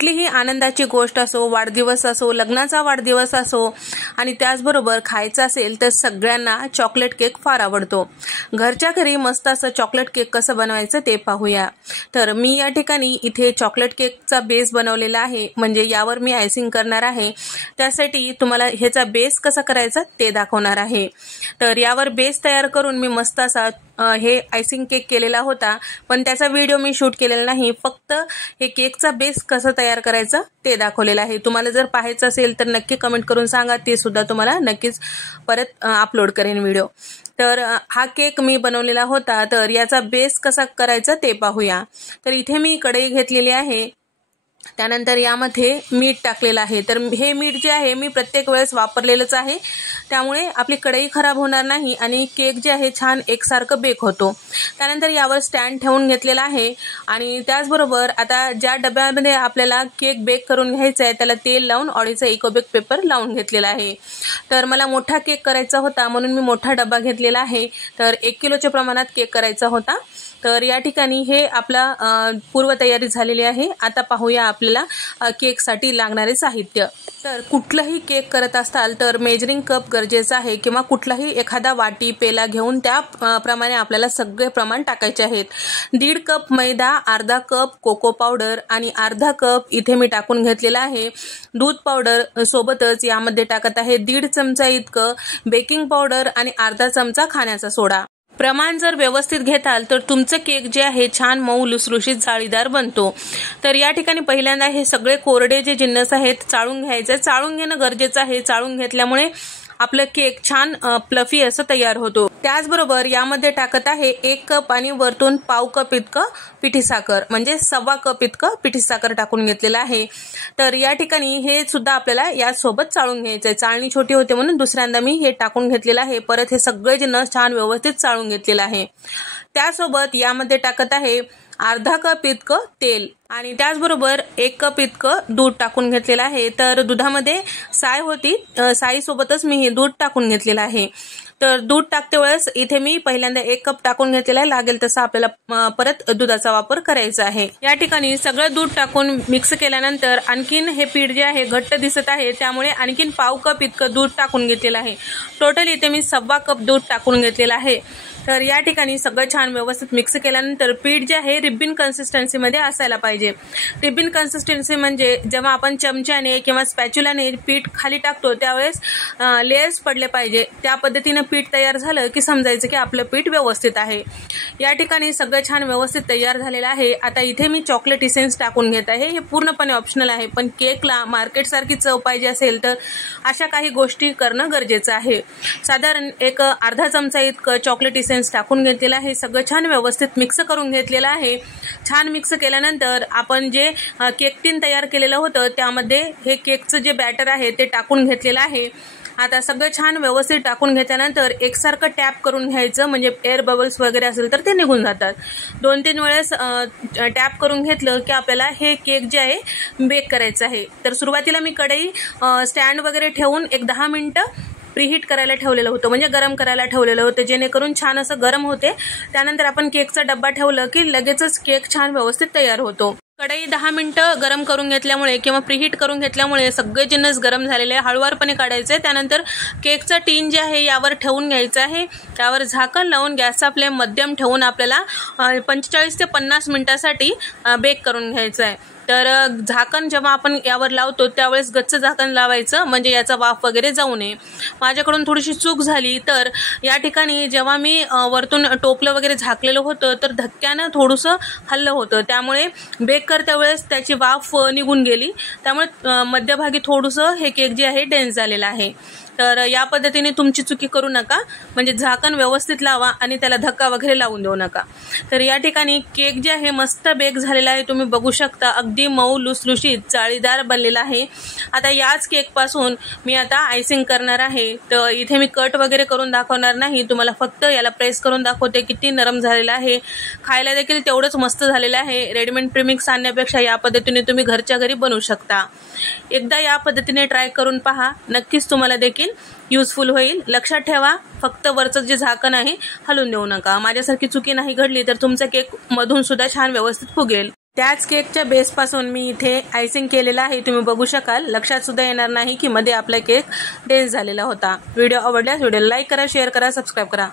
कुठलीही आनंदाची गोष्ट असो, वाढदिवस असो, लग्नाचा वाढदिवस असो आणि त्याचबरोबर खायचं असेल तर सगळ्यांना चॉकलेट केक फार आवडतो। घरच्या घरी मस्त असं चॉकलेट केक कसं बनवायचं ते पाहूया। तर मी या ठिकाणी इथे चॉकलेट केकचा बेस बनवलेला आहे, म्हणजे यावर मी आयसिंग करणार आहे। त्यासाठी तुम्हाला ह्याचा बेस कसा करायचा ते दाखवणार आहे। तर यावर बेस तयार करून मी मस्त असा हे आयसिंग केक केलेला होता, पण त्याचा व्हिडिओ मी शूट केलेला नाही। फक्त हे केकचा बेस कसा तयार करायचा ते दाखवलेलं आहे। तुम्हाला जर पाहायचं असेल तर नक्की कमेंट करून सांगा, ते सुद्धा तुम्हाला नक्कीच परत अपलोड करेन व्हिडिओ। तर हा केक मी बनवलेला होता, तर याचा बेस कसा करायचा ते पाहूया। तर इथे मी कढई घेतलेली आहे, त्यानंतर यामध्ये मीठ टाकलेलं आहे। तर हे मीठ जे आहे मी प्रत्येक वेळेस वापरलेलंच आहे, त्यामुळे आपली कढई खराब होणार नाही आणि केक जे आहे छान एकसारखं बेक होतो। त्यानंतर यावर स्टँड ठेवून घेतलेला आहे आणि त्याचबरोबर आता ज्या डब्यामध्ये आपल्याला केक बेक करून घ्यायचा आहे त्याला तेल लावून ऑडीचा इकोबेक पेपर लावून घेतलेला आहे। तर मला मोठा केक करायचा होता म्हणून मी मोठा डबा घेतलेला आहे। तर 1 किलोच्या प्रमाणात केक करायचा होता। तर या ठिकाणी हे आपला पूर्वतयारी झालेली आहे। आता पाहूया आपल्याला केकसाठी लागणारे साहित्य। तर कुठलाही केक करत असाल तर मेजरिंग कप गरजेचा आहे, किंवा कुठलाही एखादा वाटी पेला घेऊन त्याप्रमाणे आपल्याला सगळे प्रमाण टाकायचे आहेत। 1.5 कप मैदा, अर्धा कप कोको पावडर आणि अर्धा कप इथे मी टाकून घेतलेला आहे दूध पावडर। सोबतच यामध्ये टाकत आहे 1.5 चमचा इतकं बेकिंग पावडर आणि अर्धा चमचा खाण्याचा सोडा। प्रमाण जर व्यवस्थित घेताल तर तुमचं केक जे आहे छान मऊ लुसलुशीत जाळीदार बनतो। तर या ठिकाणी पहिल्यांदा हे सगळे कोरडे जे जिन्नस आहेत चाळून घ्यायचे। चाळून घेणं गरजेचं आहे, चाळून घेतल्यामुळे आपलं केक छान फ्लफी असं तयार होतो। त्याचबरोबर यामध्ये टाकत आहे 1 कप आणि वरतून पाव कप इतकं पिठी साखर, म्हणजे 1.25 कप इतकं पिठी साखर टाकून घेतलेलं आहे। तर या ठिकाणी हे सुद्धा आपल्याला यासोबत चाळून घ्यायचं आहे। चाळणी छोटी होते म्हणून दुसऱ्यांदा मी हे टाकून घेतलेलं आहे। परत हे सगळे जिन्नस छान व्यवस्थित चाळून घेतलेलं आहे। त्यासोबत यामध्ये टाकत आहे अर्धा कप इतकं तेल आणि त्याचबरोबर 1 कप इतकं दूध टाकून घेतलेलं आहे। तर दुधामध्ये साय होती, साईसोबतच मी हे दूध टाकून घेतलेलं आहे। तर दूध टाकते वेळेस इथे मी पहिल्यांदा 1 कप टाकून घेतलेला आहे, लागेल तसं आपल्याला परत दुधाचा वापर करायचा आहे। या ठिकाणी सगळं दूध टाकून मिक्स केल्यानंतर आणखीन हे पीठ जे आहे घट्ट दिसत आहे, त्यामुळे आणखीन पाव कप इतकं दूध टाकून घेतलेलं आहे। टोटल इथे मी 1.25 कप दूध टाकून घेतलेलं आहे। तर या ठिकाणी सगळं छान व्यवस्थित मिक्स केल्यानंतर पीठ जे आहे रिबिन कन्सिस्टन्सीमध्ये असायला पाहिजे। रिबिन कन्सिस्टन्सी म्हणजे जेव्हा आपण चमच्याने किंवा स्पॅच्युलाने पीठ खाली टाकतो त्यावेळेस लेयर्स पडले पाहिजे। त्या पद्धतीने पीठ तयार झालं की समजायचं की आपलं पीठ व्यवस्थित आहे। या ठिकाणी सगळं छान व्यवस्थित तयार झालेलं आहे। आता इथे मी चॉकलेट इसेन्स टाकून घेत आहे। हे पूर्णपणे ऑप्शनल आहे, पण केकला मार्केट सारखी चव पाहिजे असेल तर अशा काही गोष्टी करणं गरजेचं आहे। साधारण एक अर्धा चमचा इतकं चॉकलेट इसेन्स टाकून घेतलेलं आहे। सगळं छान व्यवस्थित मिक्स करून घेतलेलं आहे। छान मिक्स केल्यानंतर आपण जे केक टिन तयार केलेलं होतं त्यामध्ये हे केकचं जे बॅटर आहे ते टाकून घेतलेलं आहे। आता सगळं छान व्यवस्थित टाकून घेतल्यानंतर एकसारखं टॅप करून घ्यायचं, म्हणजे एअर बबल्स वगैरे असेल तर ते निघून जातात। 2-3 वेळेस टॅप करून घेतलं की आपल्याला हे केक जे आहे बेक करायचं आहे। तर सुरुवातीला मी कढई स्टँड वगैरे ठेवून एक 10 मिनिटं प्रीहीट करायला ठेवलेलं होतं, म्हणजे गरम करायला ठेवलेलं होतं, जेणेकरून छान असं गरम होते। त्यानंतर आपण केकचा डब्बा ठेवलं की लगेचच केक छान व्यवस्थित तयार होतो। कढई 10 मिनिटं गरम करून घेतल्यामुळे किंवा प्रीहीट करून घेतल्यामुळे सगळे जिन्नस गरम झालेले आहे, हळूवारपणे काढायचे। त्यानंतर केकचा टीन जे आहे यावर ठेवून घ्यायचं आहे। त्यावर झाकण लावून गॅसचा फ्लेम मध्यम ठेवून आपल्याला 45 ते 50 मिनिटांसाठी बेक करून घ्यायचं आहे। तर झाकण जेव्हा आपण यावर लावतो त्यावेळेस गच्च झाकण लावायचं, म्हणजे याचा वाफ वगैरे जाऊ नये। माझ्याकडून थोडीशी चूक झाली, तर या ठिकाणी जेव्हा मी वरतून टोपलं वगैरे झाकलेलं होतं तर धक्क्यानं थोडंसं हल्लं होतं, त्यामुळे बेक करत्या वेळेस त्याची वाफ निघून गेली। त्यामुळे मध्यभागी थोडंसं हे केक जे आहे डेन्स झालेलं आहे। तर या पद्धतीने तुमची चुकी करू नका, म्हणजे झाकण व्यवस्थित लावा आणि त्याला धक्का वगैरे लावून देऊ नका। तर या ठिकाणी केक जे आहे मस्त बेक झालेला आहे, तुम्ही बघू शकता अगदी मऊ लुसलुशीत जाळीदार बनलेला आहे। आता याच केक पासून मी आता आयसिंग करणार आहे। तर इथे मी कट वगैरे करून दाखवणार नाही, तुम्हाला फक्त याला प्रेस करून दाखवते किती नरम झालेला आहे। खायला देखील तेवढंच मस्त झालेलं आहे। रेडीमेड प्रीमिक्स आणण्यापेक्षा या पद्धतीने तुम्ही घरच्या घरी बनवू शकता। एकदा या पद्धतीने ट्राय करून पहा, नक्कीच तुम्हाला देखील युजफुल होईल। लक्षात ठेवा, फक्त वरचं जे झाकण आहे हलवून देऊ नका। माझ्यासारखी चुकी नाही घडली तर तुमचा केक मधून सुद्धा छान व्यवस्थित फुगेल। त्याच केकच्या बेसपासून मी इथे आयसिंग केलेला आहे, तुम्ही बघू शकाल. लक्षात सुद्धा येणार नाही की मध्ये आपला केक डेन्स झालेला होता. व्हिडिओ आवडल्यास व्हिडिओला लाईक करा, शेअर करा, सबस्क्राईब करा.